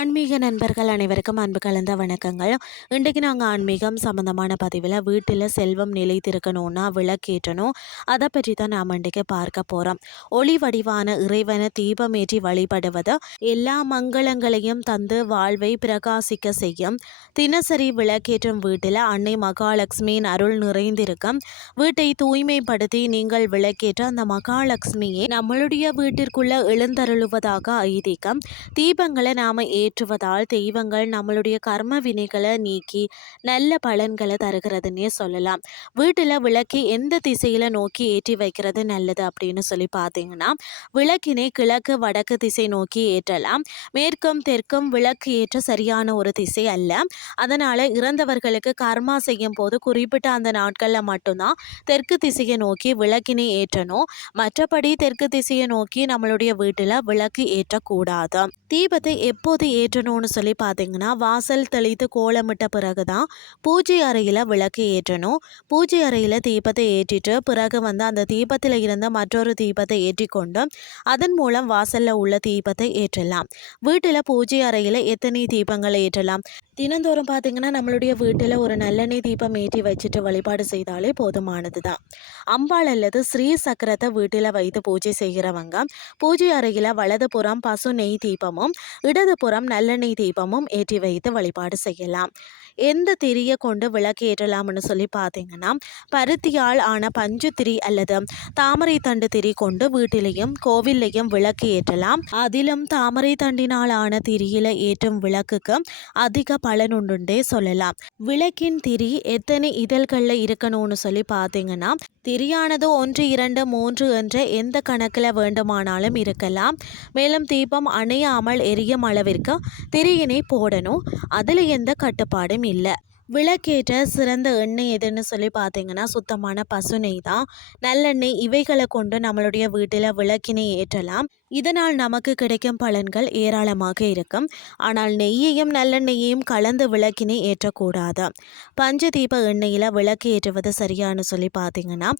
ஆன்மீக நண்பர்கள் அனைவருக்கும் அன்பு கலந்த வணக்கங்கள். இன்றைக்கு நாங்கள் ஆன்மீகம் சம்பந்தமான பதிவில் வீட்டில் செல்வம் நிலைத்திருக்கணும்னா விளக்கேற்றணும், அதை பற்றி தான் நாம் இன்றைக்கு பார்க்க போகிறோம். ஒளி வடிவான இறைவனை தீபமேற்றி வழிபடுவது எல்லா மங்களங்களையும் தந்து வாழ்வை பிரகாசிக்க செய்யும். தினசரி விளக்கேற்றும் வீட்டில் அன்னை மகாலட்சுமியின் அருள் நிறைந்திருக்கும். வீட்டை தூய்மைப்படுத்தி நீங்கள் விளக்கேற்ற அந்த மகாலட்சுமியை நம்மளுடைய வீட்டிற்குள்ள எழுந்தருளுவதாக ஐதீகம். தீபங்களை நாம் ஏற்றுவதால் தெய்வங்கள் நம்மளுடைய கர்ம வினைகளை நீக்கி நல்ல பலன்களை தருகிறதுனே சொல்லலாம். வீட்டில் விளக்கை எந்த திசையில் நோக்கி ஏற்றி வைக்கிறது நல்லது அப்படின்னு சொல்லி பார்த்தீங்கன்னா, விளக்கினை கிழக்கு வடக்கு திசை நோக்கி ஏற்றலாம். மேற்கும் தெற்கும் விளக்கு ஏற்ற சரியான ஒரு திசை அல்ல. அதனால் இறந்தவர்களுக்கு கர்மா செய்யும் போது குறிப்பிட்ட அந்த நாட்களில் மட்டும்தான் தெற்கு திசையை நோக்கி விளக்கினை ஏற்றணும். மற்றபடி தெற்கு திசையை நோக்கி நம்மளுடைய வீட்டில் விளக்கு ஏற்றக்கூடாது. தீபத்தை எப்போது ஏற்றணும்னு சொல்லி பார்த்தீங்கன்னா, வாசல் தெளித்து கோலமிட்ட பிறகு தான் பூஜை அறையில் விளக்கு ஏற்றணும். பூஜை அறையில் தீபத்தை ஏற்றிட்டு பிறகு அந்த தீபத்தில் இருந்த மற்றொரு தீபத்தை ஏற்றிக்கொண்டு அதன் மூலம் வாசலில் உள்ள தீபத்தை ஏற்றலாம். வீட்டில் பூஜை அறையில் எத்தனை தீபங்களை ஏற்றலாம்? தினந்தோறும் பார்த்தீங்கன்னா, நம்மளுடைய வீட்டில் ஒரு நல்லெண்ணெய் தீபம் ஏற்றி வச்சுட்டு வழிபாடு செய்தாலே போதுமானது தான். அம்பாள் அல்லது ஸ்ரீ சக்கரத்தை வீட்டில் வைத்து பூஜை செய்கிறவங்க பூஜை அறையில் வலதுபுறம் பசு நெய் தீபமும் இடதுபுறம் நல்லெண்ணெய் தீபமும் ஏற்றி வைத்து வழிபாடு செய்யலாம். எந்த திரியை கொண்டு விளக்கு ஏற்றலாம்னு சொல்லி பார்த்தீங்கன்னா, பருத்தியால் ஆன பஞ்சு திரி அல்லது தாமரை தண்டு திரி கொண்டு வீட்டிலையும் கோவிலையும் விளக்கு ஏற்றலாம். அதிலும் தாமரை தண்டினால் ஆன திரியில ஏற்றும் விளக்குக்கு அதிக பலனுண்டுண்டே சொல்லலாம். விளக்கின் திரி எத்தனை இதழ்களில் இருக்கணும்னு சொல்லி பார்த்தீங்கன்னா, திரியானது 1, 2, 3 என்ற எந்த கணக்கில் வேண்டுமானாலும் இருக்கலாம். மேலும் தீபம் அணையாமல் எரியும் அளவிற்கு திரியினை போடணும். அதில் எந்த கட்டுப்பாடும் இல்லை. விளக்கேற்ற சிறந்த எண்ணெய் எதுன்னு சொல்லி பார்த்தீங்கன்னா, சுத்தமான பசு நெய் தான். நல்லெண்ணெய் இவைகளை கொண்டு நம்மளுடைய வீட்டில் விளக்கினை ஏற்றலாம். இதனால் நமக்கு கிடைக்கும் பலன்கள் ஏராளமாக இருக்கும். ஆனால் நெய்யையும் நல்லெண்ணெயையும் கலந்து விளக்கினை ஏற்றக்கூடாது. பஞ்சதீப எண்ணெயில் விளக்கு ஏற்றுவது சரியானு சொல்லி பார்த்தீங்கன்னா,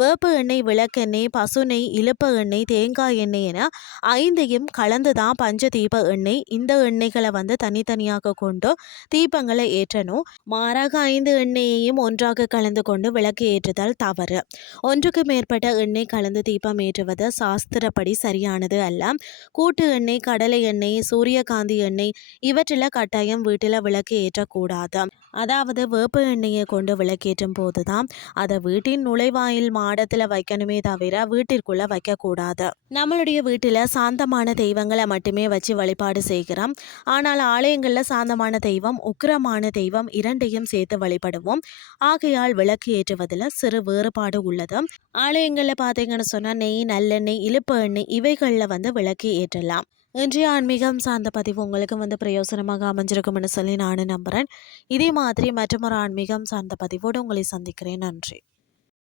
வேப்ப எண்ணெய், விளக்கெண்ணெய், பசு நெய், இழுப்ப எண்ணெய், தேங்காய் எண்ணெய் என 5ஐயும் கலந்து தான் பஞ்சதீப எண்ணெய். இந்த எண்ணெய்களை தனித்தனியாக கொண்டு தீபங்களை ஏற்றணும். மாறாக 5 எண்ணெயையும் ஒன்றாக கலந்து கொண்டு விளக்கு ஏற்றுதல் தவறு. ஒன்றுக்கு மேற்பட்ட எண்ணெய் கலந்து தீபம் ஏற்றுவது சாஸ்திரப்படி சரியானது அல்ல. கூட்டு எண்ணெய், கடலை எண்ணெய், சூரியகாந்தி எண்ணெய் இவற்றில் கட்டாயம் வீட்டில் விளக்கு ஏற்றக்கூடாது. அதாவது வேப்ப எண்ணெயை கொண்டு விளக்கேற்றும் போது தான் அதை வீட்டின் நுழைவாயில் மாடத்தில் வைக்கணுமே தவிர வீட்டிற்குள்ளே வைக்கக்கூடாது. நம்மளுடைய வீட்டில் சாந்தமான தெய்வங்களை மட்டுமே வச்சு வழிபாடு செய்கிறோம். ஆனால் ஆலயங்களில் சாந்தமான தெய்வம், உக்கிரமான தெய்வம் இரண்டையும் சேர்த்து வழிபடுவோம். ஆகையால் விளக்கு ஏற்றுவதில் சிறு வேறுபாடு உள்ளது. ஆலயங்களில் பார்த்தீங்கன்னு சொன்னால் நெய், நல்லெண்ணெய், இழுப்பு எண்ணெய் இவைகளில் விளக்கு ஏற்றலாம். இன்றைய ஆன்மீகம் சார்ந்த பதிவு உங்களுக்கு பிரயோசனமாக அமைஞ்சிருக்கும்னு சொல்லி நானும் நம்புகிறேன். இதே மாதிரி மற்றொரு ஆன்மீகம் சார்ந்த பதிவோடு உங்களை சந்திக்கிறேன். நன்றி.